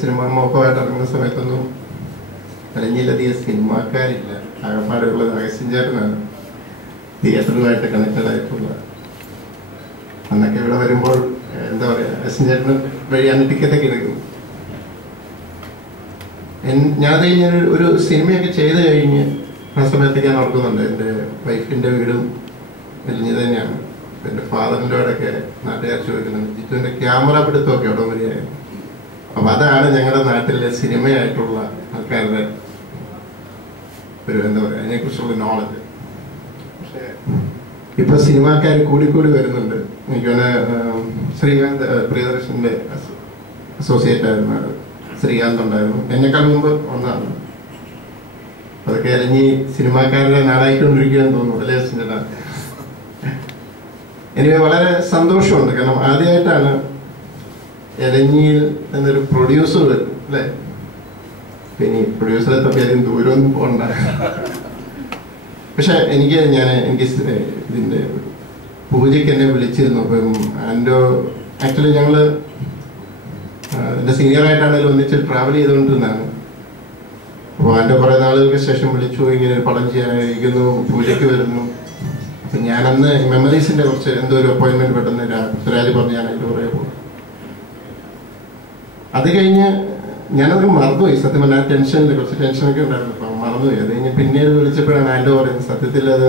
Cinema മോഹമായിട്ട് ഇറങ്ങുന്ന സമയത്തൊന്നും അലഞ്ഞിലധികം സിനിമാക്കാരില്ല. ആകപ്പാടുള്ളത് Augustine ചേട്ടനാണ് തിയേറ്ററുമായിട്ട് കണക്റ്റഡ് ആയിട്ടുള്ള. അന്നൊക്കെ ഇവിടെ വരുമ്പോൾ എന്താ പറയുക, അഗസ്റ്റിൻ ചേട്ടന് വഴിയാണ് ടിക്കറ്റൊക്കെ എടുക്കും. ഞാനത് കഴിഞ്ഞ ഒരു സിനിമയൊക്കെ ചെയ്ത് കഴിഞ്ഞ് ആ സമയത്തേക്ക് ഞാൻ ഓർക്കുന്നുണ്ട്, എൻ്റെ വൈഫിൻ്റെ വീടും വലിഞ്ഞത് തന്നെയാണ്. എൻ്റെ ഫാദറിൻ്റെ അവിടെയൊക്കെ നാട്ടുകാർ ചോദിക്കുന്നുണ്ട്, ജിത്തുവിൻ്റെ ക്യാമറ പിടുത്തമൊക്കെ അവിടെ വരികയായിരുന്നു. അപ്പം അതാണ് ഞങ്ങളുടെ നാട്ടിലെ സിനിമയായിട്ടുള്ള ആൾക്കാരുടെ ഒരു എന്താ പറയുക അതിനെക്കുറിച്ചുള്ള നോളജ്. പക്ഷേ ഇപ്പൊ സിനിമാക്കാർ കൂടിക്കൂടി വരുന്നുണ്ട്. എനിക്ക് ശ്രീകാന്ത് പ്രിയദർശന്റെ അസോസിയേറ്റ് ആയിരുന്നു, ശ്രീകാന്ത് ഉണ്ടായിരുന്നു, എന്നെക്കാൾ മുമ്പ് ഒന്നാണ്. അതൊക്കെ ഇറങ്ങി സിനിമാക്കാരുടെ നാടായിക്കൊണ്ടിരിക്കുകയെന്ന് തോന്നുന്നു അല്ലേ ചേട്ടാ? എനിക്ക് വളരെ സന്തോഷമുണ്ട്, കാരണം ആദ്യമായിട്ടാണ് എലഞ്ഞിയിൽ എന്നൊരു പ്രൊഡ്യൂസർ വരും അല്ലേ. പിന്നെ ഈ പ്രൊഡ്യൂസറെ തപ്പി അധികം ദൂരമൊന്നും പോകണ്ട. പക്ഷെ എനിക്ക് ഇതിൻ്റെ പൂജയ്ക്ക് എന്നെ വിളിച്ചിരുന്നു. അപ്പം എൻ്റെ ആക്ച്വലി ഞങ്ങൾ എൻ്റെ സീനിയറായിട്ടാണെങ്കിലും ഒന്നിച്ച് ട്രാവൽ ചെയ്തുകൊണ്ടിരുന്നതാണ്. അപ്പോൾ എൻ്റെ കുറേ നാളുകൾക്ക് ശേഷം വിളിച്ചു, ഇങ്ങനെ ഒരു പടം ചെയ്യാനിരിക്കുന്നു, പൂജയ്ക്ക് വരുന്നു. അപ്പം ഞാനന്ന് മെമ്മറീസിൻ്റെ കുറച്ച് എന്തോ ഒരു അപ്പോയിൻമെൻറ്റ് പെട്ടെന്ന് സുരാജ് പറഞ്ഞ് ഞാൻ അതിൻ്റെ കുറേ പോകും. അത് കഴിഞ്ഞ് ഞാനത് മറന്നുപോയി സത്യം പറഞ്ഞാൽ. ടെൻഷനിൽ കുറച്ച് ടെൻഷനൊക്കെ ഉണ്ടായിരുന്നു, അപ്പം മറന്നുപോയി. അത് കഴിഞ്ഞ് പിന്നീട് വിളിച്ചപ്പോഴാണ് ആൻഡോ പറയുന്നത് സത്യത്തിൽ അത്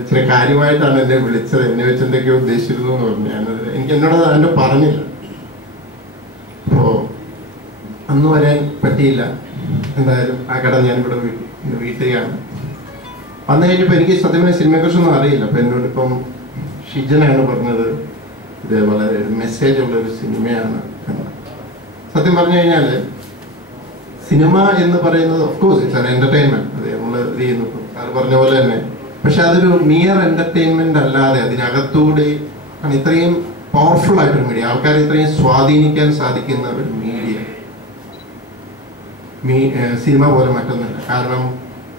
ഇച്ചിരി കാര്യമായിട്ടാണ് എന്നെ വിളിച്ചത്, എന്നെ വെച്ച് എന്തൊക്കെയോ ഉദ്ദേശിച്ചിരുന്നു എന്ന് പറഞ്ഞു. ഞാനത് എന്നോട് ആൻഡോ പറഞ്ഞില്ല. അപ്പോൾ അന്ന് വരാൻ പറ്റിയില്ല. എന്തായാലും ആ കട ഞാനിവിടെ വീട്ടുകയാണ്. വന്നു കഴിഞ്ഞപ്പോൾ എനിക്ക് സത്യം പറഞ്ഞാൽ സിനിമയെക്കുറിച്ചൊന്നും അറിയില്ല. അപ്പം എന്നോടിപ്പം ഷിജനാണ് പറഞ്ഞത് ഇത് വളരെ മെസ്സേജ് ഉള്ളൊരു സിനിമയാണ് എന്ന്. സത്യം പറഞ്ഞു കഴിഞ്ഞാൽ സിനിമ എന്ന് പറയുന്നത് ഓഫ്കോഴ്സ് ഇറ്റ്സ് ആൻ എന്റർടൈൻമെന്റ്, അത് നമ്മൾ ഇത് ചെയ്യുന്നു അത് പറഞ്ഞ പോലെ തന്നെ. പക്ഷെ അതൊരു മിയർ എന്റർടൈൻമെന്റ് അല്ലാതെ അതിനകത്തൂടെ ആണ് ഇത്രയും പവർഫുൾ ആയിട്ടൊരു മീഡിയ, ആൾക്കാരെ ഇത്രയും സ്വാധീനിക്കാൻ സാധിക്കുന്ന ഒരു മീഡിയ സിനിമ പോലെ മറ്റൊന്നുമില്ല. കാരണം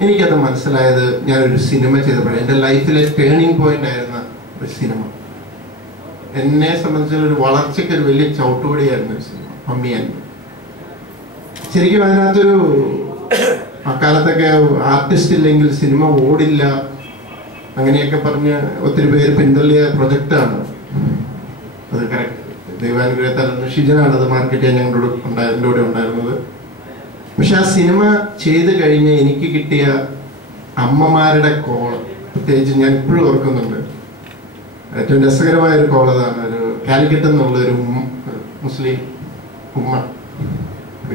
എനിക്കത് മനസ്സിലായത് ഞാനൊരു സിനിമ ചെയ്തപ്പോഴേ എൻ്റെ ലൈഫിലെ ടേണിംഗ് പോയിന്റ് ആയിരുന്ന ഒരു സിനിമ. എന്നെ സംബന്ധിച്ചൊരു വളർച്ചയ്ക്ക് ഒരു വലിയ ചവിട്ടുപടിയായിരുന്നു ഒരു സിനിമ അമ്മിയാൻ. ശരിക്കും അതിനകത്തൊരു അക്കാലത്തൊക്കെ ആർട്ടിസ്റ്റ് ഇല്ലെങ്കിൽ സിനിമ ഓടില്ല അങ്ങനെയൊക്കെ പറഞ്ഞ് ഒത്തിരി പേര് പിന്തള്ളിയ പ്രൊജക്റ്റാണ് അത്. കറക്റ്റ് ദൈവാനുഗ്രഹത്താൽ ഷിജനാണ് അത് മാർക്കറ്റ് ചെയ്യാൻ ഞങ്ങളുടെ എൻ്റെ കൂടെ ഉണ്ടായിരുന്നത്. പക്ഷെ ആ സിനിമ ചെയ്ത് കഴിഞ്ഞ് എനിക്ക് കിട്ടിയ അമ്മമാരുടെ കോള്, പ്രത്യേകിച്ച് ഞാൻ ഇപ്പോഴും ഓർക്കുന്നുണ്ട്, ഏറ്റവും രസകരമായ ഒരു കോൾ അതാണ്. ഒരു കാലിക്കറ്റ് എന്നുള്ളൊരു മുസ്ലിം ഉമ്മ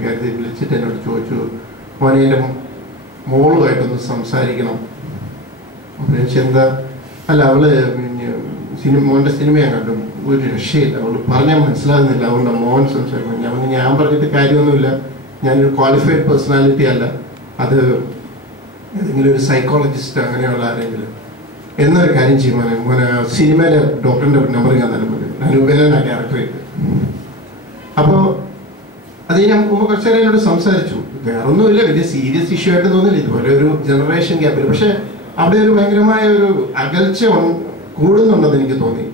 കാര്യത്തിൽ വിളിച്ചിട്ട് എന്നോട് ചോദിച്ചു, മോനെ എൻ്റെ മോളുമായിട്ടൊന്ന് സംസാരിക്കണം. എന്താ അല്ല അവള് മോൻ്റെ സിനിമ ഞാൻ കണ്ടു, ഒരു രക്ഷയില്ല, അവള് പറഞ്ഞാൽ മനസ്സിലാകുന്നില്ല, അതുകൊണ്ട് മോൻ സംസാരിക്കണം. ഞാൻ പറഞ്ഞിട്ട് കാര്യമൊന്നുമില്ല, ഞാനൊരു ക്വാളിഫൈഡ് പേഴ്സണാലിറ്റി അല്ല, അത് ഏതെങ്കിലും ഒരു സൈക്കോളജിസ്റ്റ് അങ്ങനെയുള്ള ആരെങ്കിലും എന്നൊരു കാര്യം ചെയ്യുമ്പോൾ മോനെ സിനിമയിലെ ഡോക്ടറിൻ്റെ നമ്പർ ഞാൻ തന്നെ മതി, അനൂപേന ക്യാരക്ടർ ചെയ്ത്. അപ്പോൾ അത് ഞാൻ കുറച്ചു നേരം എന്നോട് സംസാരിച്ചു. വേറൊന്നുമില്ല, വലിയ സീരിയസ് ഇഷ്യൂ ആയിട്ട് തോന്നില്ല, ഇതുപോലെ ഒരു ജനറേഷൻ ഗ്യാപ്പിൽ. പക്ഷെ അവിടെ ഒരു ഭയങ്കരമായ ഒരു അകൽച്ച കൂടുന്നുണ്ടെന്ന് എനിക്ക് തോന്നി.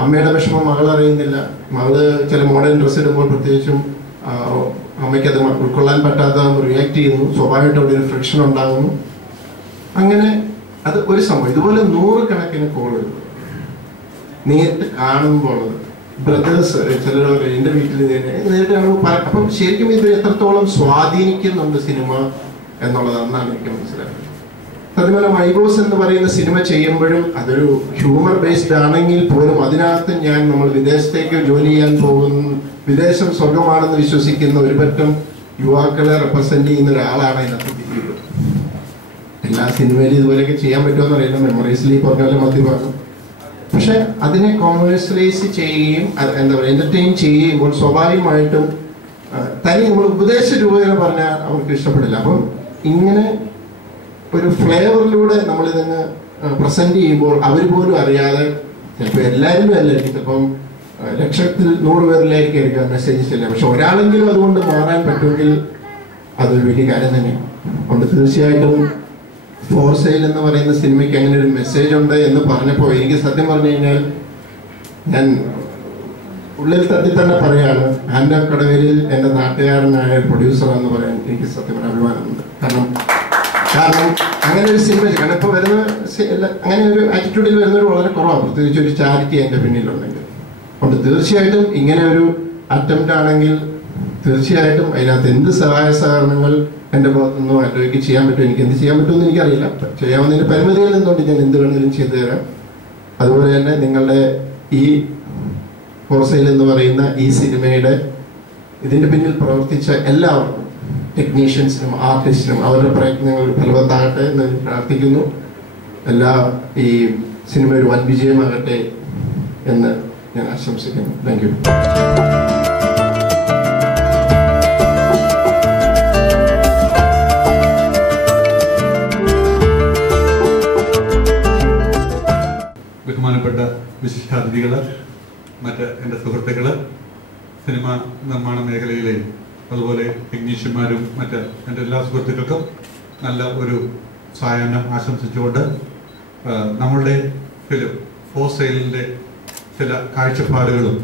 അമ്മയുടെ വിഷമം മകൾ അറിയുന്നില്ല, മകള് ചില മോഡേൺ ഡ്രസ്സ് ഇടുമ്പോൾ പ്രത്യേകിച്ചും അമ്മയ്ക്ക് അത് ഉൾക്കൊള്ളാൻ പറ്റാതെ റിയാക്ട് ചെയ്യുന്നു, സ്വാഭാവികമായിട്ട് അവിടെ ഒരു ഫ്രിക്ഷൻ ഉണ്ടാകുന്നു. അങ്ങനെ അത് ഒരു സംഭവം. ഇതുപോലെ 100 കണക്കിന് കോളുകൾ നേരിട്ട് കാണുമ്പോൾ ബ്രദേഴ്സ് ചിലരൊക്കെ എൻ്റെ വീട്ടിൽ നേരിട്ട് കാണുമ്പോൾ അപ്പം ശരിക്കും ഇത് എത്രത്തോളം സ്വാധീനിക്കുന്നുണ്ട് സിനിമ എന്നുള്ളത് അന്നാണ് എനിക്ക് മനസ്സിലാക്കുന്നത്. അതുപോലെ മൈബോസ് എന്ന് പറയുന്ന സിനിമ ചെയ്യുമ്പോഴും അതൊരു ഹ്യൂമർ ബേസ്ഡ് ആണെങ്കിൽ പോലും അതിനകത്ത് നമ്മൾ വിദേശത്തേക്ക് ജോലി ചെയ്യാൻ പോകുന്നു, വിദേശം സ്വർഗമാണെന്ന് വിശ്വസിക്കുന്ന ഒരു പറ്റം യുവാക്കളെ റെപ്രസെന്റ് ചെയ്യുന്ന ഒരാളാണ് അതിനകത്ത് ദിലീപ്. എല്ലാ സിനിമയിലും ഇതുപോലെയൊക്കെ ചെയ്യാൻ പറ്റുമെന്ന് അറിയില്ല, മെമ്മറീസിൽ ഈ പറഞ്ഞ പോലെ മദ്യപാനം. പക്ഷെ അതിനെ കോമേഴ്സ്യലൈസ് ചെയ്യുകയും എന്താ പറയുക എന്റർടൈൻ ചെയ്യുമ്പോൾ സ്വാഭാവികമായിട്ടും തനി നമ്മൾ ഉപദേശ രൂപേണ പറഞ്ഞാൽ അവർക്ക് ഇഷ്ടപ്പെടില്ല. അപ്പം ഇങ്ങനെ ഒരു ഫ്ലേവറിലൂടെ നമ്മളിതങ്ങ് പ്രസന്റ് ചെയ്യുമ്പോൾ അവർ പോലും അറിയാതെ, ചിലപ്പോൾ എല്ലാവരും അല്ലായിരിക്കും, ചിലപ്പം ലക്ഷത്തിൽ 100 പേരിലായിരിക്കും മെസ്സേജ് ചെല്ലുക. പക്ഷെ ഒരാളെങ്കിലും അതുകൊണ്ട് മാറാൻ പറ്റുമെങ്കിൽ അതൊരു വലിയ കാര്യം തന്നെയാണ്. അതുകൊണ്ട് തീർച്ചയായിട്ടും ഫോർ സെയിൽ എന്ന് പറയുന്ന സിനിമയ്ക്ക് അങ്ങനെ ഒരു മെസ്സേജ് ഉണ്ട് എന്ന് പറഞ്ഞപ്പോൾ എനിക്ക് സത്യം പറഞ്ഞു കഴിഞ്ഞാൽ ഞാൻ ഉള്ളിൽ തട്ടി തന്നെ പറയാണ്, ആൻഡക്കടവിൽ എൻ്റെ നാട്ടുകാരനായ പ്രൊഡ്യൂസറാന്ന് പറയാൻ എനിക്ക് സത്യം അഭിമാനമുണ്ട്. കാരണം അങ്ങനെ ഒരു സിനിമ, കാരണം ഇപ്പോൾ വരുന്ന അങ്ങനെ ഒരു ആറ്റിറ്റ്യൂഡിൽ വരുന്നവർ വളരെ കുറവാണ്, പ്രത്യേകിച്ച് ഒരു ചാരിറ്റി എൻ്റെ പിന്നിലുണ്ടെങ്കിൽ. അതുകൊണ്ട് തീർച്ചയായിട്ടും ഇങ്ങനെ ഒരു അറ്റംപ്റ്റ് ആണെങ്കിൽ തീർച്ചയായിട്ടും അതിനകത്ത് എന്ത് സഹായ സഹകരണങ്ങൾ എൻ്റെ ഭാഗത്തുനിന്നോ ആൻഡ്രോയ്ക്ക് ചെയ്യാൻ പറ്റും, എനിക്ക് എന്ത് ചെയ്യാൻ പറ്റുമെന്ന് എനിക്കറിയില്ല. ചെയ്യാവുന്നതിൻ്റെ പരിമിതിയിൽ നിന്നുകൊണ്ട് ഞാൻ എന്ത് വേണമെങ്കിലും ചെയ്തു തരാം. അതുപോലെ തന്നെ നിങ്ങളുടെ ഈ ഫോർ സെയിൽ എന്ന് പറയുന്ന ഈ സിനിമയുടെ ഇതിൻ്റെ പിന്നിൽ പ്രവർത്തിച്ച എല്ലാവർക്കും, ടെക്നീഷ്യൻസിനും ആർട്ടിസ്റ്റിനും അവരുടെ പ്രയത്നങ്ങൾ ഫലവത്താകട്ടെ എന്ന് പ്രാർത്ഥിക്കുന്നു. എല്ലാ ഈ സിനിമ ഒരു വൻ വിജയമാകട്ടെ എന്ന് ഞാൻ ആശംസിക്കുന്നു. Thank you. ബഹുമാനപ്പെട്ട വിശിഷ്ടാതിഥികൾ, മറ്റ് എൻ്റെ സുഹൃത്തുക്കൾ, സിനിമ നിർമ്മാണ മേഖലയിലെ അതുപോലെ ടെക്നീഷ്യന്മാരും മറ്റ് എൻ്റെ എല്ലാ സുഹൃത്തുക്കൾക്കും നല്ല ഒരു സായാഹ്നം ആശംസിച്ചുകൊണ്ട് നമ്മളുടെ ഫിലിം ഫോർ സെയിലിൻ്റെ ചില കാഴ്ചപ്പാടുകളും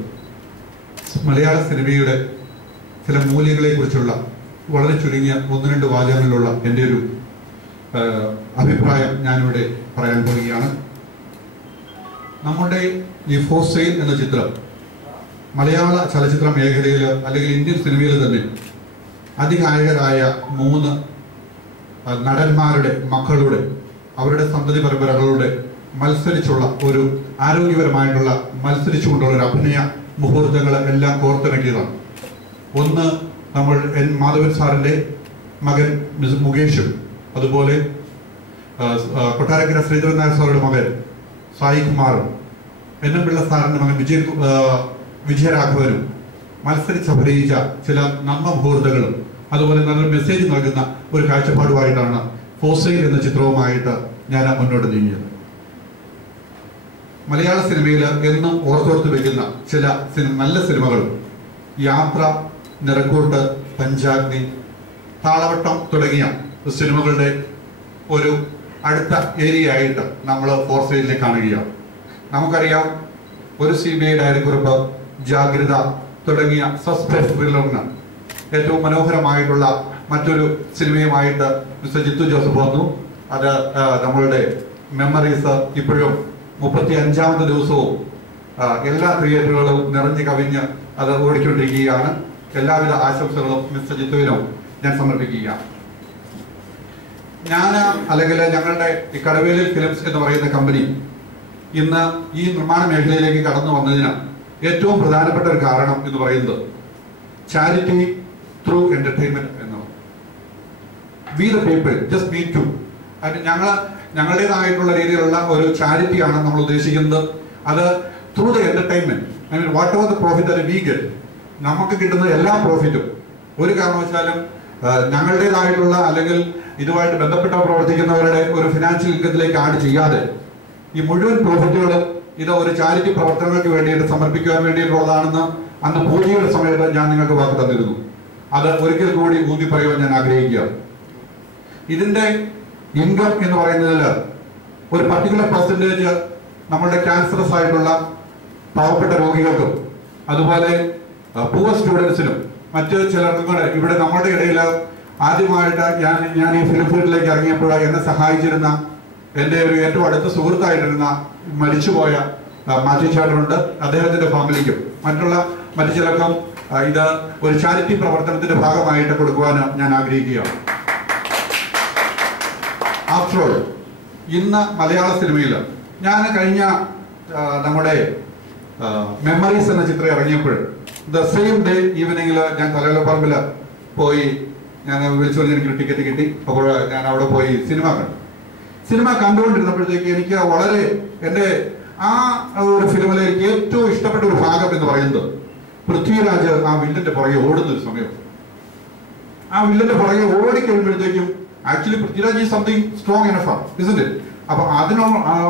മലയാള സിനിമയുടെ ചില മൂല്യങ്ങളെക്കുറിച്ചുള്ള വളരെ ചുരുങ്ങിയ 1-2 വാചകങ്ങളിലുള്ള എൻ്റെ ഒരു അഭിപ്രായം ഞാനിവിടെ പറയാൻ പോവുകയാണ്. നമ്മുടെ ഈ ഫോർ സെയിൽ എന്ന ചിത്രം മലയാള ചലച്ചിത്ര മേഖലയിൽ അല്ലെങ്കിൽ ഇന്ത്യൻ സിനിമയിൽ തന്നെ അതികായകരായ 3 നടന്മാരുടെ മക്കളുടെ അവരുടെ സന്തതി പരമ്പരകളുടെ മത്സരിച്ചുള്ള ഒരു ആരോഗ്യപരമായിട്ടുള്ള മത്സരിച്ചുകൊണ്ടുള്ള ഒരു അഭിനയ മുഹൂർത്തങ്ങൾ എല്ലാം കോർത്തിണക്കിയതാണ്. ഒന്ന് നമ്മൾ എൻ മാധവൻ സാറിൻ്റെ മകൻ മുകേഷും, അതുപോലെ കൊട്ടാരക്കര ശ്രീധരൻ നായർ സാറുടെ മകൻ സായി കുമാറും, എൻ പിള്ള സാറിൻ്റെ മകൻ വിജയരാഘവനും മത്സരിച്ചഭിനയിച്ച ചില നന്മ മുഹൂർത്തങ്ങളും അതുപോലെ നല്ലൊരു മെസ്സേജ് നൽകുന്ന ഒരു കാഴ്ചപ്പാടുമായിട്ടാണ് ഫോർ സെയിൽ എന്ന ചിത്രവുമായിട്ട് ഞാൻ മുന്നോട്ട് നീങ്ങിയത്. മലയാള സിനിമയിൽ എന്നും ഓർത്തോർത്ത് വെക്കുന്ന ചില നല്ല സിനിമകളും യാത്ര, നിറക്കൂട്ട്, പഞ്ചാഗ്നി, താളവട്ടം തുടങ്ങിയ സിനിമകളുടെ ഒരു അടുത്ത ഏരിയ ആയിട്ട് നമ്മൾ ഫോർ സെയിലിനെ കാണുകയാണ്. നമുക്കറിയാം, ഒരു CBI ഡയറിക്കുറിപ്പ്, ജാഗ്രത തുടങ്ങിയ സസ്പെൻസ് ത്രില്ലറിന് ഏറ്റവും മനോഹരമായിട്ടുള്ള മറ്റൊരു സിനിമയുമായിട്ട് മിസ്റ്റർ ജിത്തു ജോസഫ് വന്നു. അത് നമ്മളുടെ മെമ്മറീസ് ഇപ്പോഴും 35ാമത്തെ ദിവസവും എല്ലാ തിയേറ്ററുകളും നിറഞ്ഞു കവിഞ്ഞ് അത് ഓടിക്കൊണ്ടിരിക്കുകയാണ്. എല്ലാവിധ ആശംസകളും മിസ്റ്റർ ജിത്തുവിനും ഞാൻ സമർപ്പിക്കുകയാണ്. അല്ലെങ്കിൽ ഞങ്ങളുടെ ഈ കടവേലിൽ ഫിലിംസ് എന്ന് പറയുന്ന കമ്പനി ഇന്ന് ഈ നിർമ്മാണ മേഖലയിലേക്ക് കടന്നു വന്നതിന് ഏറ്റവും പ്രധാനപ്പെട്ട ഒരു കാരണം എന്ന് പറയുന്നത് ചാരിറ്റി ത്രൂ എന്റർടൈൻമെന്റ് എന്നാണ്. We the people just need to, ഞങ്ങളുടേതായിട്ടുള്ള രീതിയിലുള്ള ഒരു ചാരിറ്റിയാണ് നമ്മൾ ഉദ്ദേശിക്കുന്നത്. അത് through the entertainment, I mean whatever the profit that we get, നമുക്ക് കിട്ടുന്ന എല്ലാ പ്രോഫിറ്റും ഒരു കാരണവശാലും ഞങ്ങളുടേതായിട്ടുള്ള അല്ലെങ്കിൽ ഇതുമായിട്ട് ബന്ധപ്പെട്ട പ്രവർത്തിക്കുന്നവരുടെ ഒരു ഫിനാൻഷ്യൽ ഇൻകത്തിലേക്ക് ആഡ് ചെയ്യാതെ ഈ മുഴുവൻ പ്രോഫിറ്റുകളും ഇത് ഒരു ചാരിറ്റി പ്രവർത്തനങ്ങൾക്ക് വേണ്ടിയിട്ട് സമർപ്പിക്കുവാൻ വേണ്ടിയിട്ടുള്ളതാണെന്ന് അന്ന് പൂജയുടെ സമയത്ത് ഞാൻ നിങ്ങൾക്ക് വാക്ക് തന്നിരുന്നു. അത് ഒരിക്കൽ കൂടി ഊന്നി പറയുവാൻ ഞാൻ ആഗ്രഹിക്കുകയാണ്. ഇതിന്റെ ഇൻകം എന്ന് പറയുന്നതിൽ ഒരു പർട്ടിക്കുലർ പെർസെൻറ്റേജ് നമ്മളുടെ ക്യാൻസറസ് ആയിട്ടുള്ള പാവപ്പെട്ട രോഗികൾക്കും അതുപോലെ പൂവർ സ്റ്റുഡൻസിനും മറ്റ് ചിലർക്കും കൂടെ ഇവിടെ നമ്മുടെ ഇടയിൽ ആദ്യമായിട്ട് ഞാൻ ഈ ഫിലിം ഫീൽഡിലേക്ക് ഇറങ്ങിയപ്പോൾ എന്നെ സഹായിച്ചിരുന്ന എൻ്റെ ഒരു ഏറ്റവും അടുത്ത സുഹൃത്തായിട്ടിരുന്ന മരിച്ചുപോയ മാത്യു ചേട്ടനുണ്ട്, അദ്ദേഹത്തിന്റെ ഫാമിലിക്കും മറ്റു ചിലർക്കും ഇത് ഒരു ചാരിറ്റി പ്രവർത്തനത്തിന്റെ ഭാഗമായിട്ട് കൊടുക്കുവാൻ ഞാൻ ആഗ്രഹിക്കുകയാണ്. ആഫ്റ്റർ ഓൾ ഇന്ന് മലയാള സിനിമയിൽ ഞാൻ കഴിഞ്ഞ നമ്മുടെ മെമ്മറീസ് എന്ന ചിത്രം ഇറങ്ങിയപ്പോൾ ദ സെയിം ഡേ ഈവനിങ്ങിൽ ഞാൻ തലയോലപ്പറമ്പിൽ പോയി, ഞാൻ വിളിച്ചു പറഞ്ഞ് എനിക്കൊരു ടിക്കറ്റ് കിട്ടി. അപ്പോൾ ഞാൻ അവിടെ പോയി സിനിമ കണ്ടുകൊണ്ടിരുന്നപ്പോഴത്തേക്ക് എനിക്ക് വളരെ എൻ്റെ ആ ഒരു ഫിലിമിലെ എനിക്ക് ഏറ്റവും ഇഷ്ടപ്പെട്ട ഒരു ഭാഗം എന്ന് പറയുന്നത് പൃഥ്വിരാജ് ആ വില്ലന്റെ പുറകെ ഓടുന്ന ഒരു സമയം. ആ വില്ലന്റെ പുറകെ ഓടിക്കഴിയുമ്പോഴത്തേക്കും actually Prithviraj is something strong enough, isn't it? അപ്പൊ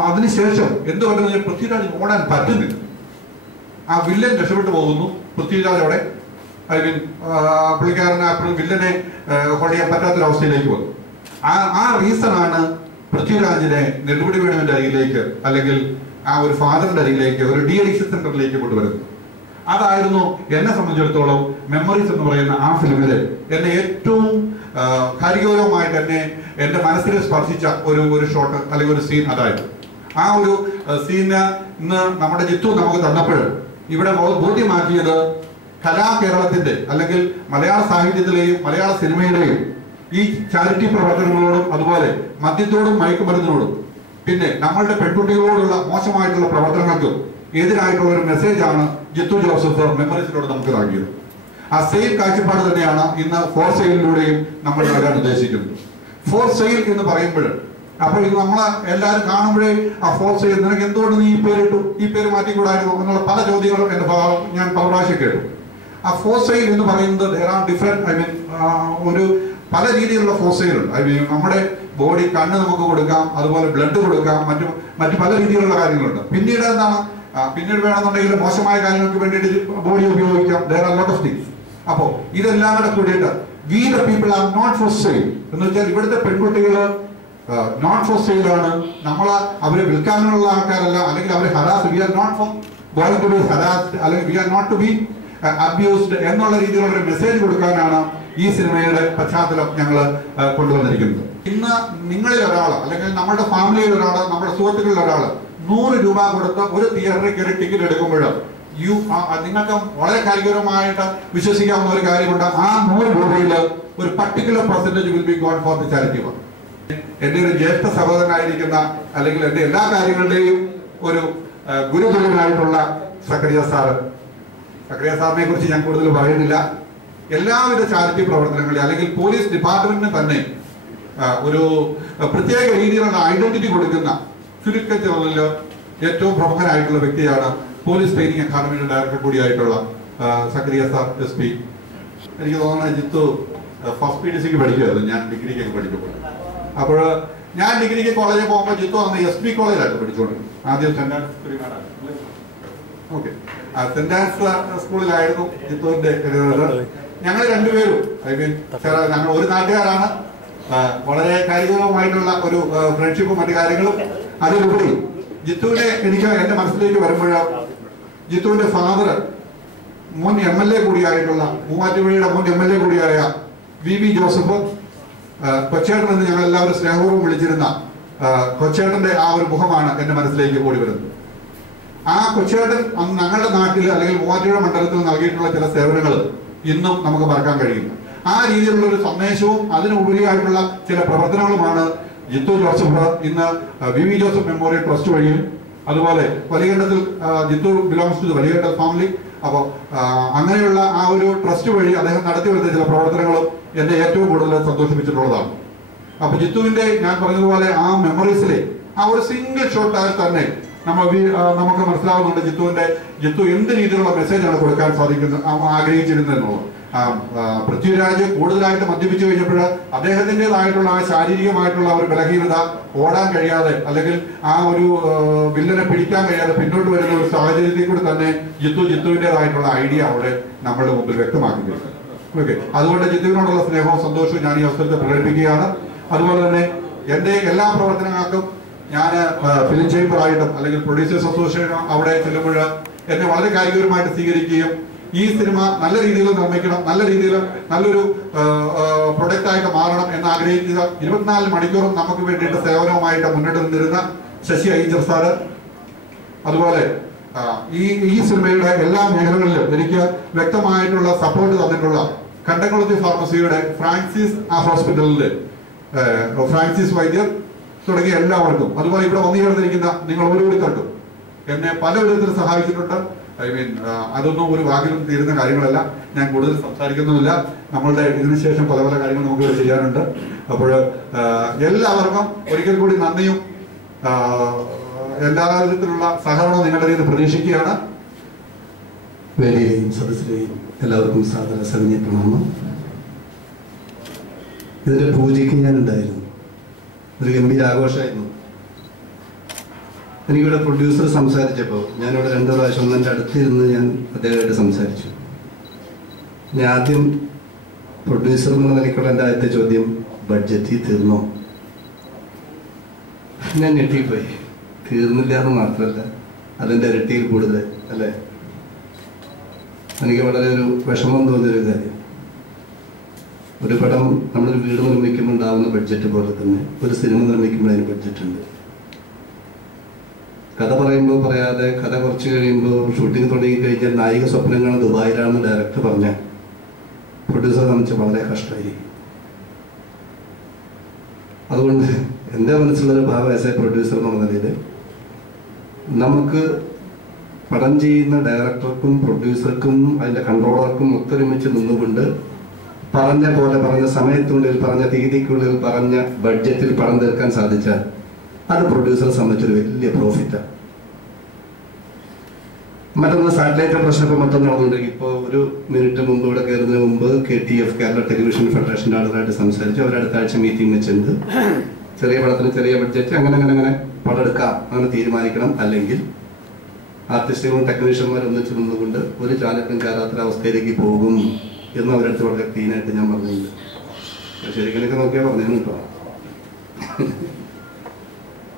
അതിനുശേഷം എന്ത് പറയുന്നത്, പൃഥ്വിരാജ് ഓടാൻ പറ്റുന്നില്ല. ആ വില്ലൻ രക്ഷപ്പെട്ടു പോകുന്നു, പൃഥ്വിരാജ് അവിടെ ഐ മീൻ പുള്ളിക്കാരന് വില്ലനെ ഹോൾഡ് ചെയ്യാൻ പറ്റാത്തൊരവസ്ഥയിലേക്ക് വന്നു. ആ റീസൺ ആണ് പൃഥ്വിരാജിനെ നെടുമുടി വേണുവിന്റെ അരികിലേക്ക് അല്ലെങ്കിൽ ആ ഒരു ഫാദറിന്റെ അരികിലേക്ക് ഒരു ഡി അഡിക്ഷൻ സെന്ററിലേക്ക് കൊണ്ടുവരുന്നത്. അതായിരുന്നു എന്നെ സംബന്ധിച്ചിടത്തോളം മെമ്മറീസ് എന്ന് പറയുന്ന ആ ഫിലിമില് എന്നെ ഏറ്റവും കാര്യഗൗരവമായിട്ട് എന്റെ മനസ്സിൽ സ്പർശിച്ച ഒരു ഷോട്ട് അല്ലെങ്കിൽ ഒരു സീൻ അതായിരുന്നു. ആ ഒരു സീന് ഇന്ന് നമ്മുടെ ജിത്തു നമുക്ക് തന്നപ്പോൾ ഇവിടെ ബോധ്യമാക്കിയത് കലാകേരളത്തിന്റെ അല്ലെങ്കിൽ മലയാള സാഹിത്യത്തിലെയും മലയാള സിനിമയുടെയും ഈ ചാരിറ്റി പ്രവർത്തനങ്ങളോടും അതുപോലെ മദ്യത്തോടും മയക്കുമരുന്നിനോടും പിന്നെ നമ്മളുടെ പെൺകുട്ടികളോടുള്ള മോശമായിട്ടുള്ള പ്രവർത്തനങ്ങൾക്കും എതിരായിട്ടുള്ള ഒരു മെസ്സേജാണ് ജിത്തു ജോസഫ് മെമ്മറീസിലൂടെ നമുക്ക് നൽകിയത്. ആ സെയിം കാഴ്ചപ്പാട് തന്നെയാണ് ഇന്ന് ഫോർ സെയിലിലൂടെയും നമ്മൾ നൽകാൻ ഉദ്ദേശിക്കുന്നത്. ഫോർ സെയിൽ എന്ന് പറയുമ്പോൾ അപ്പോൾ ഇത് നമ്മൾ എല്ലാവരും കാണുമ്പോഴേ ആ ഫോർ സെയിൽ നിനക്ക് എന്തുകൊണ്ട് നീ ഈ പേരിട്ടു, ഈ പേര് മാറ്റിക്കൂടായിരുന്നു എന്നുള്ള പല ചോദ്യങ്ങളും എന്റെ ഞാൻ പല പ്രാവശ്യം കേട്ടു. ആ ഫോർ സെയിൽ എന്ന് പറയുന്നത് ഡിഫറെന്റ് ഒരു പല രീതിയിലുള്ള ഫോർ സെയിൽ ഉണ്ട്. നമ്മുടെ ബോഡി കണ്ണ് നമുക്ക് കൊടുക്കാം, അതുപോലെ ബ്ലഡ് കൊടുക്കാം, മറ്റു പല രീതിയിലുള്ള കാര്യങ്ങളുണ്ട്. പിന്നീട് എന്താണ്, പിന്നീട് വേണമെന്നുണ്ടെങ്കിൽ മോശമായ കാര്യങ്ങൾക്ക് വേണ്ടിയിട്ട് ബോഡി ഉപയോഗിക്കാം. there are lot of things. അപ്പോ ഇതെല്ലാം കൂടെ കൂടിയിട്ട് we the people are not for sale എന്ന് വെച്ചാൽ ഇവിടുത്തെ പെൺകുട്ടികൾ നോട്ട് ഫോർ സെയിൽ ആണ്. അവരെ വിൽക്കാനുള്ള ആൾക്കാരല്ല, അല്ലെങ്കിൽ അവരെ harass we are not for going to be harassed അല്ലെങ്കിൽ we are not to be abused എന്നുള്ള രീതിയിലുള്ള ഒരു മെസ്സേജ് കൊടുക്കാനാണ് ഈ സിനിമയുടെ പശ്ചാത്തലം ഞങ്ങൾ കൊണ്ടുവന്നിരിക്കുന്നത്. ഇന്ന് നിങ്ങളിൽ ഒരാൾ അല്ലെങ്കിൽ നമ്മുടെ ഫാമിലിയിൽ ഒരാൾ, നമ്മുടെ സുഹൃത്തുക്കളിൽ ഒരാൾ 100 രൂപ കൊടുത്ത് ഒരു തിയേറ്ററിൽ കയറി ടിക്കറ്റ് എടുക്കുമ്പോൾ നിങ്ങൾക്ക് വളരെ കാര്യഗൗരവമായിട്ട് വിശ്വസിക്കാവുന്ന ഒരു കാര്യമുണ്ട്. ആ 100 രൂപയിൽ ഒരു particular percentage will be gone for the charity work. എന്റെ ഒരു ജ്യേഷ്ഠ സഹോദരനായിരിക്കുന്ന അല്ലെങ്കിൽ എന്റെ എല്ലാ കാര്യങ്ങളുടെയും ഒരു ഗുരുതുല്യനായിട്ടുള്ള സക്കറിയ സാറിനെ കുറിച്ച് ഞാൻ കൂടുതൽ പറയുന്നില്ല. എല്ലാവിധ ചാരിറ്റി പ്രവർത്തനങ്ങളെ അല്ലെങ്കിൽ പോലീസ് ഡിപ്പാർട്ട്മെന്റിന് തന്നെ ഒരു പ്രത്യേക രീതിയിലുള്ള ഐഡന്റിറ്റി കൊടുക്കുന്ന ചുരുക്കത്തിൽ ഏറ്റവും പ്രമുഖനായിട്ടുള്ള വ്യക്തിയാണ് പോലീസ് ട്രെയിനിങ് അക്കാദമിയുടെ ഡയറക്ടർ കൂടിയായിട്ടുള്ള സക്കറിയ സാർ SP. എനിക്ക് തോന്നുന്നത് ജിത്തു ഫസ്റ്റ് PDCക്ക് പഠിക്കുമായിരുന്നു, ഞാൻ ഡിഗ്രിക്കൊക്കെ പഠിക്കുമ്പോൾ. അപ്പോൾ ഞാൻ ഡിഗ്രിക്ക് കോളേജിൽ പോകുമ്പോൾ ജിത്തു അന്ന് SP കോളേജിലായിട്ട് പഠിച്ചുകൊണ്ട് ആദ്യം സെന്റ് ആൻസ് സ്കൂളിലായിരുന്നു ജിത്തുവിന്റെ. ഞങ്ങൾ രണ്ടുപേരും ഞങ്ങൾ ഒരു നാട്ടുകാരാണ്. വളരെ കാര്യഗൗരവമായിട്ടുള്ള ഒരു ഫ്രണ്ട്ഷിപ്പും മറ്റു കാര്യങ്ങളും. അതിലുപരി ജിത്തുവിനെ എനിക്ക് എന്റെ മനസ്സിലേക്ക് വരുമ്പോൾ ജിത്തുവിന്റെ ഫാദർ മുൻ MLA കൂടിയായിട്ടുള്ള മൂവാറ്റുപുഴയുടെ മുൻ MLA കൂടിയായ VV ജോസഫ് കൊച്ചേട്ടൻ എന്ന് ഞങ്ങൾ എല്ലാവരും സ്നേഹപൂർവ്വം വിളിച്ചിരുന്ന കൊച്ചേട്ടന്റെ ആ ഒരു മുഖമാണ് എന്റെ മനസ്സിലേക്ക് കൂടി വരുന്നത്. ആ കൊച്ചേട്ടൻ ഞങ്ങളുടെ നാട്ടിൽ അല്ലെങ്കിൽ മൂവാറ്റുപുഴ മണ്ഡലത്തിൽ നൽകിയിട്ടുള്ള ചില സേവനങ്ങൾ ഇന്നും നമുക്ക് മറക്കാൻ കഴിയില്ല. ആ രീതിയിലുള്ള ഒരു സന്ദേശവും അതിനുപരിയായിട്ടുള്ള ചില പ്രവർത്തനങ്ങളുമാണ് ജിത്തു ജോസഫ് ഇന്ന് VV ജോസഫ് മെമ്മോറിയൽ ട്രസ്റ്റ് വഴിയും അതുപോലെ വലിയകണ്ടത്തിൽ ജിത്തു ബിലോങ്സ് ടു വലിയകണ്ടൽ ഫാമിലി. അപ്പോൾ അങ്ങനെയുള്ള ആ ഒരു ട്രസ്റ്റ് വഴി അദ്ദേഹം നടത്തി വരുന്ന ചില പ്രവർത്തനങ്ങളും എന്നെ ഏറ്റവും കൂടുതൽ സന്തോഷിപ്പിച്ചിട്ടുള്ളതാണ്. അപ്പൊ ജിത്തുവിന്റെ ഞാൻ പറഞ്ഞതുപോലെ ആ മെമ്മറീസിലെ ആ ഒരു സിംഗിൾ ഷോട്ടായി തന്നെ നമുക്ക് മനസ്സിലാവുന്നുണ്ട് ജിത്തു എന്ത് രീതിയിലുള്ള മെസ്സേജാണ് കൊടുക്കാൻ ആഗ്രഹിച്ചിരുന്നതെന്നുള്ളത്. പൃഥ്വിരാജ് കൂടുതലായിട്ട് മദ്യപിച്ചു കഴിഞ്ഞപ്പോൾ അദ്ദേഹത്തിൻ്റെതായിട്ടുള്ള ആ ശാരീരികമായിട്ടുള്ള ഒരു ബലഹീനത ഓടാൻ കഴിയാതെ അല്ലെങ്കിൽ ആ ഒരു വില്ലനെ പിടിക്കാൻ കഴിയാതെ പിന്നോട്ട് വരുന്ന ഒരു സാഹചര്യത്തിൽ കൂടി തന്നെ ജിത്തുവിൻ്റെതായിട്ടുള്ള ഐഡിയ അവിടെ നമ്മളുടെ മുമ്പിൽ വ്യക്തമാക്കുകയാണ്. ഓക്കെ, അതുകൊണ്ട് ജിത്തുവിനോടുള്ള സ്നേഹവും സന്തോഷവും ഞാൻ ഈ അവസരത്തിൽ പ്രകടിപ്പിക്കുകയാണ്. അതുപോലെ തന്നെ എന്റെ എല്ലാ പ്രവർത്തനങ്ങൾക്കും ഞാൻ ഫിലിം ചേംബറായിട്ടും അല്ലെങ്കിൽ പ്രൊഡ്യൂസേഴ്സ് അസോസിയേഷൻ അവിടെ ചെല്ലുമ്പോൾ എന്നെ വളരെ കാര്യഗൗരവമായിട്ട് സ്വീകരിക്കുകയും ഈ സിനിമ നല്ല രീതിയിൽ നിർമ്മിക്കണം, നല്ല രീതിയിൽ നല്ലൊരു പ്രൊഡക്റ്റ് ആയിട്ട് മാറണം എന്ന് ആഗ്രഹിക്കുക 24 മണിക്കൂറും നമുക്ക് വേണ്ടിയിട്ട് സേവനവുമായിട്ട് മുന്നോട്ട് നിന്നിരുന്ന ശശി അയ്യർ സാറ്, അതുപോലെ ഈ സിനിമയുടെ എല്ലാ മേഖലകളിലും എനിക്ക് വ്യക്തമായിട്ടുള്ള സപ്പോർട്ട് തന്നിട്ടുള്ള കണ്ടംകുളത്തി ഫാർമസിയുടെ ഫ്രാൻസിസ് ഹോസ്പിറ്റലിലെ ഫ്രാൻസിസ് വൈദ്യർ തുടങ്ങിയ എല്ലാവർക്കും, അതുപോലെ ഇവിടെ വന്നു ചേർന്നിരിക്കുന്ന നിങ്ങൾ ഓരോരുത്തർക്കും എന്നെ പല വിധത്തിൽ സഹായിച്ചിട്ടുണ്ട്. അതൊന്നും ഒരു വാക്കിലും തീരുന്ന കാര്യങ്ങളല്ല. ഞാൻ കൂടുതൽ സംസാരിക്കുന്നുമില്ല. നമ്മളുടെ ഇതിനുശേഷം പല പല കാര്യങ്ങൾ നമുക്ക് ചെയ്യാനുണ്ട്. അപ്പോൾ എല്ലാവർക്കും ഒരിക്കൽ കൂടി നന്ദിയും എല്ലാ വിധത്തിലുള്ള സഹകരണവും നിങ്ങളുടെ രീതിയിൽ പ്രതീക്ഷിക്കുകയാണ്. വേദിയിലെയും സദസ്സിലെയും എല്ലാവർക്കും സാദര സവിനയ പ്രണാമം. ഇതിന്റെ പൂജയ്ക്ക് ഞാൻ ഉണ്ടായിരുന്നു. ഒരു ഗംഭീര ആഘോഷമായിരുന്നു. എനിക്കിവിടെ പ്രൊഡ്യൂസർ സംസാരിച്ചപ്പോൾ ഞാനിവിടെ 2 പ്രാവശ്യം എൻ്റെ അടുത്തിരുന്ന് ഞാൻ അദ്ദേഹമായിട്ട് സംസാരിച്ചു. ഞാൻ ആദ്യം പ്രൊഡ്യൂസർ എന്നുള്ള നിലയ്ക്കുള്ള എൻ്റെ ആദ്യത്തെ ചോദ്യം, ബഡ്ജറ്റിൽ തീർന്നോ? ഞാൻ ഞെട്ടിപ്പോയി. തീർന്നില്ല എന്ന് മാത്രമല്ല, അതിൻ്റെ ഇരട്ടിയിൽ കൂടുതൽ അല്ലേ. എനിക്ക് വളരെ ഒരു വിഷമം തോന്നിയൊരു കാര്യം. ഒരു പടം നമ്മളൊരു വീട് നിർമ്മിക്കുമ്പോൾ ഉണ്ടാവുന്ന ബഡ്ജറ്റ് പോലെ തന്നെ ഒരു സിനിമ നിർമ്മിക്കുമ്പോൾ അതിന് ബഡ്ജറ്റ് ഉണ്ട്. കഥ പറയുമ്പോൾ പറയാതെ കഥ കുറച്ച് കഴിയുമ്പോൾ ഷൂട്ടിംഗ് തുടങ്ങി കഴിഞ്ഞാൽ നായിക സ്വപ്നങ്ങൾ ദുബായിലാണെന്ന് ഡയറക്ടർ പറഞ്ഞ പ്രൊഡ്യൂസറെ സംബന്ധിച്ച് വളരെ കഷ്ടമായിരിക്കും. അതുകൊണ്ട് എൻ്റെ മനസ്സിലുള്ളൊരു ഭാവം ആസ് എ പ്രൊഡ്യൂസർ എന്നുള്ള നിലയിൽ നമുക്ക് പടം ചെയ്യുന്ന ഡയറക്ടർക്കും പ്രൊഡ്യൂസർക്കും അതിൻ്റെ കൺട്രോളർക്കും ഒത്തൊരുമിച്ച് നിന്നുകൊണ്ട് പറഞ്ഞ സമയത്തിനുള്ളിൽ പറഞ്ഞ തീയതിക്കുള്ളിൽ പറഞ്ഞ ബഡ്ജറ്റിൽ പണം തീർക്കാൻ സാധിച്ചാൽ അത് പ്രൊഡ്യൂസറെ സംബന്ധിച്ചൊരു വലിയ പ്രോഫിറ്റാണ്. മറ്റൊന്ന് സാറ്റലൈറ്റ് പ്രശ്നമൊക്കെ മൊത്തം നടന്നുകൊണ്ടിരിക്കും. ഇപ്പോൾ ഒരു മിനിറ്റ് മുമ്പ് ഇവിടെ കയറുന്നതിന് മുമ്പ് KTF കേരള ടെലിവിഷൻ ഫെഡറേഷൻ്റെ ആളുകളായിട്ട് സംസാരിച്ചു. അവരടുത്ത ആഴ്ച മീറ്റിംഗ് വെച്ചിട്ടുണ്ട്. ചെറിയ പടത്തിന് ചെറിയ ബഡ്ജറ്റ് അങ്ങനെ പടം എടുക്കാം അങ്ങനെ തീരുമാനിക്കണം. അല്ലെങ്കിൽ ആർട്ടിസ്റ്റുകളും ടെക്നീഷ്യന്മാരും ഒന്നിച്ച് നിന്നുകൊണ്ട് ഒരു ചാനലും കയറാത്തൊരവസ്ഥയിലേക്ക് പോകും എന്ന് അവരടുത്ത് വളരെ ക്ലീനായിട്ട് ഞാൻ പറഞ്ഞിട്ടുണ്ട്. ശരിക്കും നോക്കിയാൽ പറഞ്ഞു കേട്ടോ.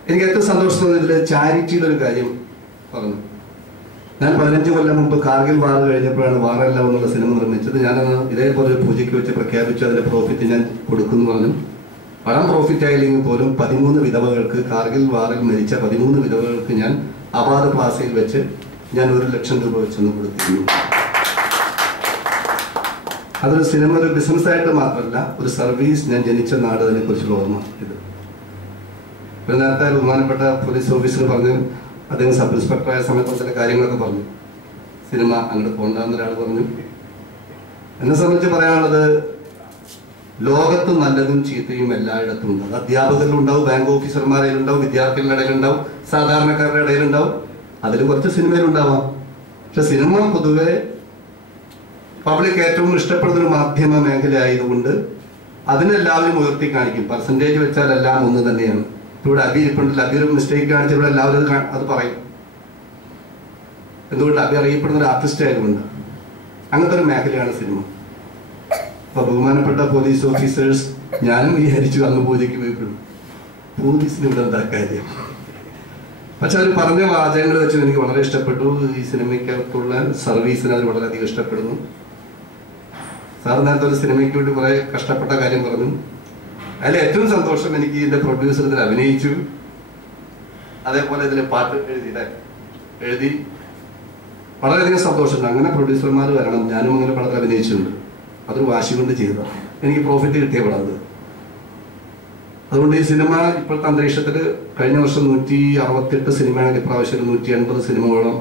എനിക്ക് ഏറ്റവും സന്തോഷം തോന്നിയതിൽ ചാരിറ്റിയുടെ ഒരു കാര്യം പറഞ്ഞു. ഞാൻ 15 കൊല്ലം മുമ്പ് കാർഗിൽ വാർ കഴിഞ്ഞപ്പോഴാണ് വാറല്ല എന്നുള്ള സിനിമ നിർമ്മിച്ചത്. ഞാനന്ന് ഇതേപോലെ ഒരു പൂജയ്ക്ക് വെച്ച് പ്രഖ്യാപിച്ചു അതിന്റെ പ്രോഫിറ്റ് ഞാൻ കൊടുക്കുന്നു പറഞ്ഞു. പണം പ്രോഫിറ്റ് ആയില്ലെങ്കിൽ പോലും 13 വിധവകൾക്ക്, കാർഗിൽ വാറിൽ മരിച്ച 13 വിധവകൾക്ക് ഞാൻ അവാർഡ് പ്ലാസയിൽ വെച്ച് ഞാൻ 1 ലക്ഷം രൂപ വെച്ചൊന്ന് കൊടുത്തിരുന്നു. അതൊരു സിനിമ ഒരു ബിസിനസ്സായിട്ട് മാത്രമല്ല, ഒരു സർവീസ്. ഞാൻ ജനിച്ച നാട് അതിനെ കുറിച്ചുള്ള ഓർമ്മ. ഇത് നേരത്തെ ബഹുമാനപ്പെട്ട പോലീസ് ഓഫീസർ പറഞ്ഞു, അദ്ദേഹം സബ് ഇൻസ്പെക്ടറായ സമയത്ത് ചില കാര്യങ്ങളൊക്കെ പറഞ്ഞു. സിനിമ അങ്ങോട്ട് പോകണ്ടെന്ന് ഒരാൾ പറഞ്ഞു. എന്നെ സംബന്ധിച്ച് പറയാനുള്ളത്, ലോകത്ത് നല്ലതും ചീത്തയും എല്ലായിടത്തും ഉണ്ട്. അത് അധ്യാപകരിലുണ്ടാവും, ബാങ്ക് ഓഫീസർമാരിലുണ്ടാവും, വിദ്യാർത്ഥികളുടെ ഇടയിലുണ്ടാവും, സാധാരണക്കാരുടെ ഇടയിലുണ്ടാവും, അതിൽ കുറച്ച് സിനിമയിലുണ്ടാവാം. പക്ഷെ സിനിമ പൊതുവെ പബ്ലിക് ഏറ്റവും ഇഷ്ടപ്പെടുന്ന ഒരു മാധ്യമ മേഖല ആയതുകൊണ്ട് അതിനെല്ലാവരും ഉയർത്തി കാണിക്കും. പെർസെൻറ്റേജ് വെച്ചാൽ എല്ലാം ഒന്ന് തന്നെയാണ്. ഇവിടെ അബി ഇരിപ്പുണ്ടല്ലോ, അബി ഒരു മിസ്റ്റേക്ക് കാണിച്ച ഇവിടെ എല്ലാവരും അത് പറയും. എന്തുകൊണ്ട്? അബി അറിയപ്പെടുന്ന ഒരു ആർട്ടിസ്റ്റ് ആയതുകൊണ്ട്. അങ്ങനത്തെ ഒരു മേഖലയാണ് സിനിമ. അപ്പൊ ബഹുമാനപ്പെട്ട പോലീസ് ഓഫീസേഴ്സ്, ഞാനും വിചാരിച്ചു അന്ന് പൂജയ്ക്ക് പോയപ്പോഴും പോലീസിന് ഇവിടെ എന്താ കാര്യം. പക്ഷെ അവർ പറഞ്ഞ വാചകങ്ങൾ വെച്ച് എനിക്ക് വളരെ ഇഷ്ടപ്പെട്ടു. ഈ സിനിമയ്ക്കകത്തുള്ള സർവീസിന് അവർ വളരെയധികം ഇഷ്ടപ്പെടുന്നു. സാർ നേരത്തെ ഒരു സിനിമയ്ക്ക് വേണ്ടി കുറെ കഷ്ടപ്പെട്ട കാര്യം പറഞ്ഞു. അതിൽ ഏറ്റവും സന്തോഷം എനിക്ക് ഇതിന്റെ പ്രൊഡ്യൂസർ ഇതിൽ അഭിനയിച്ചു, അതേപോലെ ഇതിൽ പാട്ട് എഴുതി വളരെയധികം സന്തോഷമുണ്ട്. അങ്ങനെ പ്രൊഡ്യൂസർമാർ വരണം. ഞാനും അങ്ങനെ പടത്തിൽ അഭിനയിച്ചിട്ടുണ്ട്. അതൊരു വാശി കൊണ്ട് ചെയ്തതാണ്. എനിക്ക് പ്രോഫിറ്റ് കിട്ടിയ പടം അത്. അതുകൊണ്ട് ഈ സിനിമ ഇപ്പോഴത്തെ അന്തരീക്ഷത്തിൽ കഴിഞ്ഞ വർഷം 168 സിനിമയാണെങ്കിൽ ഇപ്രാവശ്യം 180 സിനിമകളോളം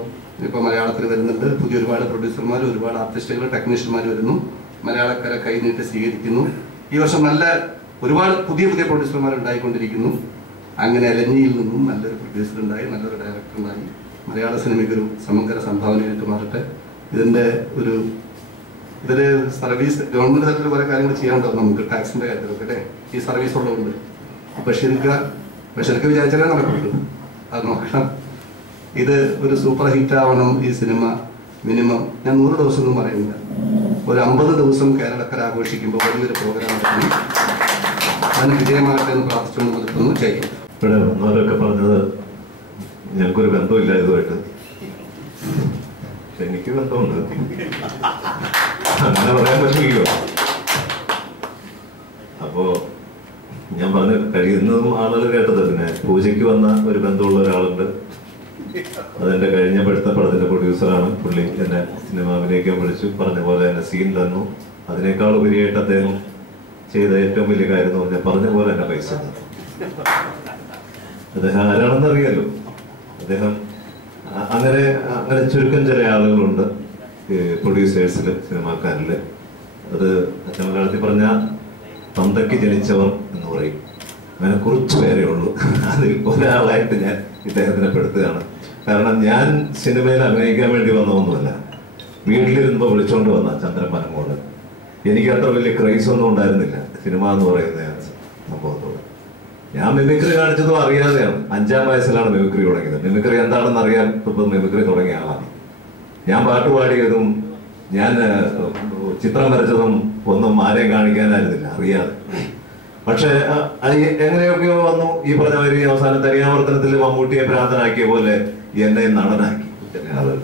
ഇപ്പോൾ മലയാളത്തിൽ വരുന്നുണ്ട്. പുതിയ ഒരുപാട് പ്രൊഡ്യൂസർമാർ, ഒരുപാട് ആർട്ടിസ്റ്റുകൾ, ടെക്നീഷ്യന്മാർ വരുന്നു. മലയാളക്കാരെ കൈനീട്ടി സ്വീകരിക്കുന്നു. ഈ വർഷം നല്ല ഒരുപാട് പുതിയ പ്രൊഡ്യൂസർമാർ ഉണ്ടായിക്കൊണ്ടിരിക്കുന്നു. അങ്ങനെ എലഞ്ഞിയിൽ നിന്നും നല്ലൊരു പ്രൊഡ്യൂസർ ഉണ്ടായി, നല്ലൊരു ഡയറക്ടർ ഉണ്ടായി. മലയാള സിനിമയ്ക്കൊരു സമഗ്ര സംഭാവനയായിട്ട് മാറട്ടെ. ഇതിൻ്റെ സർവീസ് ഗവൺമെന്റ് തലത്തിൽ കുറെ കാര്യങ്ങൾ ചെയ്യാനുണ്ടാവും നമുക്ക്, ടാക്സിന്റെ കാര്യത്തിലൊക്കെ അല്ലേ. ഈ സർവീസ് ഉള്ളതുകൊണ്ട് ബഷീർക്ക് വിചാരിച്ചാലേ നടക്കുള്ളൂ. അത് നോക്കണം. ഇത് ഒരു സൂപ്പർ ഹിറ്റ് ആവണം ഈ സിനിമ. മിനിമം ഞാൻ 100 ദിവസം ഒന്നും പറയുന്നില്ല, ഒരു 50 ദിവസം കേരളക്കര ആഘോഷിക്കുമ്പോൾ വലിയൊരു പ്രോഗ്രാം നടക്കുന്നു. അതിന് വിജയമാകട്ടെ എന്ന് പ്രാർത്ഥിച്ചുകൊണ്ട് നിർത്തുന്നു. ചെയ്യും. ഇവിടെ വന്നവരൊക്കെ പറഞ്ഞത് ഞങ്ങൾക്കൊരു ബന്ധമില്ല ഇതുമായിട്ട്. എനിക്ക് ബന്ധമുണ്ട്, അങ്ങനെ പറയാൻ പറ്റില്ലല്ലോ. അപ്പോ ഞാൻ പറഞ്ഞ കഴിയുന്നതും ആളുകൾ കേട്ടത്. പിന്നെ പൂജയ്ക്ക് വന്ന ഒരു ബന്ധമുള്ള ഒരാളുണ്ട്, അതെന്റെ കഴിഞ്ഞ പഠിത്ത പടത്തിന്റെ പ്രൊഡ്യൂസറാണ്. പുള്ളി എന്നെ സിനിമ അഭിനയിക്കാൻ വിളിച്ചു, പറഞ്ഞ പോലെ എന്നെ സീൻ തന്നു. അതിനേക്കാൾ ഉപരിയായിട്ട് അദ്ദേഹം ചെയ്ത ഏറ്റവും വലിയ കാര്യം എന്ന് പറഞ്ഞാൽ പറഞ്ഞ പോലെ എന്നെ പൈസ തന്നു. അദ്ദേഹം ആരാണെന്ന് അറിയാലോ. അദ്ദേഹം അങ്ങനെ ചുരുക്കം ചില ആളുകളുണ്ട് പ്രൊഡ്യൂസേഴ്സില്, സിനിമാക്കാരില്. അത് അച്ഛൻ മലയാളത്തിൽ പറഞ്ഞ തന്തയ്ക്ക് ജനിച്ചവർ എന്ന് പറയും. അങ്ങനെ കുറച്ചു പേരേ ഉള്ളൂ. അതിൽ ഒരാളായിട്ട് ഞാൻ ഇദ്ദേഹത്തിനെ പെടുത്തുകയാണ്. കാരണം ഞാൻ സിനിമയിൽ അഭിനയിക്കാൻ വേണ്ടി വന്നതൊന്നുമല്ല, വീട്ടിലിരുന്നപ്പോൾ വിളിച്ചോണ്ട് വന്ന ചന്ദ്രൻ പനമോട്. എനിക്ക് അത്ര വലിയ ക്രൈസ് ഒന്നും ഉണ്ടായിരുന്നില്ല സിനിമ എന്ന് പറയുന്ന സംഭവത്തോട്. ഞാൻ മിമിക്രി കാണിച്ചതും അറിയാതെയാണ്. 5ാം വയസ്സിലാണ് മിമിക്രി തുടങ്ങിയത്. മിമിക്രി എന്താണെന്ന് അറിയാൻ ഇപ്പം മിമിക്രി തുടങ്ങിയ ആളാണ് ഞാൻ. പാട്ട് പാടിയതും ഞാൻ ചിത്രം വരച്ചതും ഒന്നും ആരെയും കാണിക്കാനായിരുന്നില്ല, അറിയാതെ. പക്ഷെ എങ്ങനെയൊക്കെയോ വന്നു. ഈ പറഞ്ഞ മാതിരി അവസാനം തനിയാവർത്തനത്തിൽ മമ്മൂട്ടിയെ ഭ്രാന്തനാക്കിയ പോലെ എന്നെ നടനാക്കി ചില ആളുകൾ.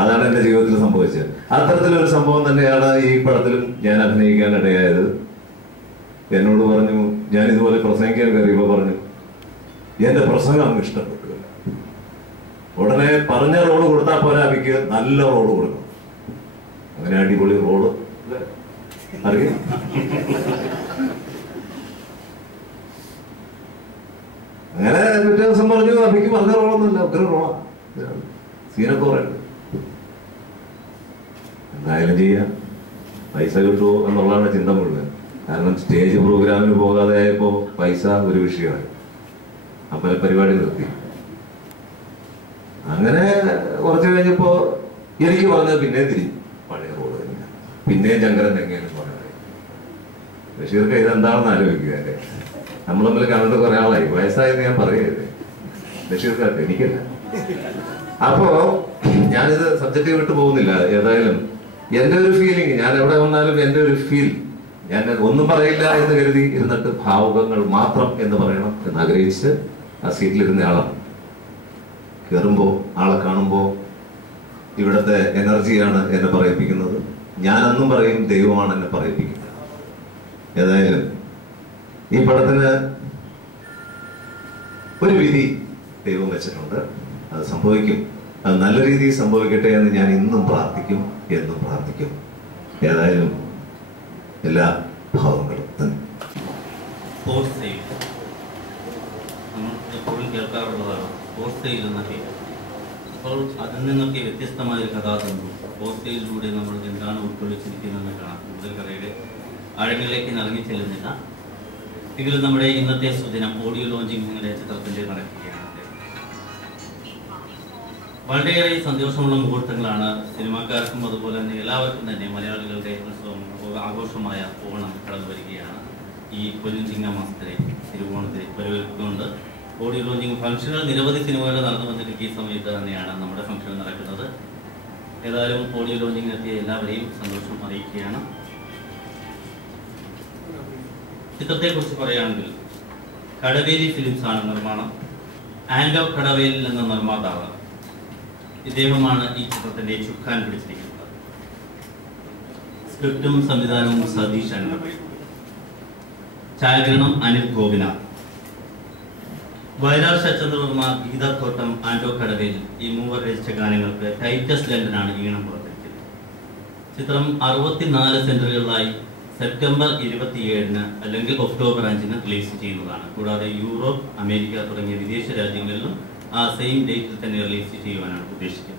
അതാണ് എൻ്റെ ജീവിതത്തിൽ സംഭവിച്ചത്. അത്തരത്തിലൊരു സംഭവം തന്നെയാണ് ഈ പടത്തിലും ഞാൻ അഭിനയിക്കാൻ ഇടയായത്. എന്നോട് പറഞ്ഞു, ഞാൻ ഇതുപോലെ പ്രസംഗിക്കാൻ കയറിയപ്പോൾ പറഞ്ഞു, എന്റെ പ്രസംഗം അങ്ങ് ഇഷ്ടപ്പെട്ടു. ഉടനെ പറഞ്ഞ റോഡ് കൊടുത്താൽ പോരാ, എനിക്ക് നല്ല റോഡ് കൊടുക്കണം. അങ്ങനെ അടിപൊളി റോഡ് അറിയാം. അങ്ങനെ പിറ്റേ ദിവസം പറഞ്ഞു, അഭിക്ക് പറഞ്ഞ റോളൊന്നുമില്ല, ഒത്തിരി റോളാ, സീനൊക്കെ പറയുന്നത്. എന്തായാലും ചെയ്യാം, പൈസ കിട്ടുമോ എന്നുള്ളതാണ് ചിന്ത മുഴുവൻ. കാരണം സ്റ്റേജ് പ്രോഗ്രാമിന് പോകാതെ ആയപ്പോൾ പൈസ ഒരു വിഷയമായി. അമ്പല പരിപാടി നിർത്തി. അങ്ങനെ കുറച്ച് കഴിഞ്ഞപ്പോ എനിക്ക് പറഞ്ഞത് പിന്നെ തിരിഞ്ഞു, പഴയ റോഡ് തന്നെ, പിന്നെ ചങ്കരൻ തെങ്ങേനും പറഞ്ഞത്. ബഷീർക്ക് ഇതെന്താണെന്ന് ആലോചിക്കുക. നമ്മൾ തമ്മിൽ കണ്ടിട്ട് കുറെ ആളായി, വയസ്സായെന്ന് ഞാൻ പറയരുത്. ബഷീർക്കാർക്ക്, എനിക്കല്ല. അപ്പോ ഞാനിത് സബ്ജക്റ്റ് വിട്ടു പോകുന്നില്ല. ഏതായാലും എന്റെ ഒരു ഫീലിംഗ്, ഞാൻ എവിടെ വന്നാലും എന്റെ ഒരു ഫീൽ, ഞാൻ ഒന്നും പറയില്ല എന്ന് കരുതി ഇരുന്നിട്ട് ഭാവുകങ്ങൾ മാത്രം എന്ന് പറയണം എന്ന് ആഗ്രഹിച്ച് ആ സീറ്റിലിരുന്ന ആളാണ്. കയറുമ്പോ ആളെ കാണുമ്പോ ഇവിടുത്തെ എനർജിയാണ് എന്നെ പറയിപ്പിക്കുന്നത്. ഞാനൊന്നും പറയും, ദൈവമാണ് എന്നെ പറയിപ്പിക്കുന്നത്. ഏതായാലും ഈ പടത്തിന് ഒരു വിധി ദൈവം വെച്ചിട്ടുണ്ട്. അത് സംഭവിക്കും, അത് നല്ല രീതിയിൽ സംഭവിക്കട്ടെ എന്ന് ഞാൻ ഇന്നും പ്രാർത്ഥിക്കും, എന്നും പ്രാർത്ഥിക്കും. ഏതായാലും എല്ലാ ഭാവങ്ങളും തന്നെ. നമ്മൾ എപ്പോഴും കേൾക്കാറുള്ളതാണ് പോസ്റ്റ് സെയിൽ എന്നൊക്കെ. അപ്പോൾ അതിൽ നിന്നൊക്കെ വ്യത്യസ്തമായൊരു കഥാതന്തു പോസ്റ്റ് സെയിലിലൂടെ നമ്മൾ എന്താണ് ഉൾക്കൊള്ളിച്ചിരിക്കുന്നതെന്ന് കാണാം. കൂടുതൽ കഥയുടെ ആഴങ്ങളിലേക്ക് ഇറങ്ങി ചെല്ലുന്നില്ല. എങ്കിലും നമ്മുടെ ഇന്നത്തെ സുദിനം ഓഡിയോ ലോഞ്ചിങ് നിങ്ങളുടെ ചിത്രത്തിൻ്റെ നടക്കുകയാണ്. വളരെയേറെ സന്തോഷമുള്ള മുഹൂർത്തങ്ങളാണ് സിനിമാക്കാർക്കും അതുപോലെ തന്നെ എല്ലാവർക്കും തന്നെ. മലയാളികളുടെ ഉത്സവം, ആഘോഷമായ ഓണം കടന്നു വരികയാണ്. ഈ പൊന്നിച്ചിങ്ങ മാസത്തിലെ തിരുവോണത്തെ വരവേൽക്കുന്നുണ്ട്. ഓഡിയോ ലോഞ്ചിങ് ഫംഗ്ഷനുകൾ, നിരവധി സിനിമകൾ നടന്നു വന്നിട്ട് ഈ സമയത്ത് തന്നെയാണ് നമ്മുടെ ഫംഗ്ഷൻ നടക്കുന്നത്. ഏതായാലും ഓഡിയോ ലോഞ്ചിങ് എത്തിയ എല്ലാവരെയും സന്തോഷം അറിയിക്കുകയാണ്. ചിത്രത്തെക്കുറിച്ച് പറയുകയാണെങ്കിൽ കടവേലി ഫിലിംസാണ് നിർമ്മാണം. ആൻഡോ കടവേലിൽ എന്ന നിർമ്മാതാവ് ഇദ്ദേഹമാണ് ഈ ചിത്രത്തിന്റെ ചുക്കാൻ പിടിച്ചിരിക്കുന്നത്. സ്ക്രിപ്റ്റും സംവിധാനവും സതീഷ് അൻവർ, ഛായാഗ്രഹണം അനിൽ ഗോപിനാഥ്, വയലാർ ശരചന്ദ്രവർമ്മ, ഗീതാത്തോട്ടം, ആൻഡോ കടവേൽ ഈ മൂവർ രചിച്ച ഗാനങ്ങൾക്ക് ടൈറ്റസ് ലണ്ടനാണ് ഈണം പുറത്തിരിക്കുന്നത്. ചിത്രം 64 സെന്ററുകളിലായി സെപ്റ്റംബർ 27 അല്ലെങ്കിൽ ഒക്ടോബർ 5 റിലീസ് ചെയ്യുന്നതാണ്. കൂടാതെ യൂറോപ്പ്, അമേരിക്ക തുടങ്ങിയ വിദേശ രാജ്യങ്ങളിലും ആ സെയിം ഡേറ്റിൽ തന്നെ റിലീസ് ചെയ്യുവാനാണ് ഉദ്ദേശിക്കുന്നത്.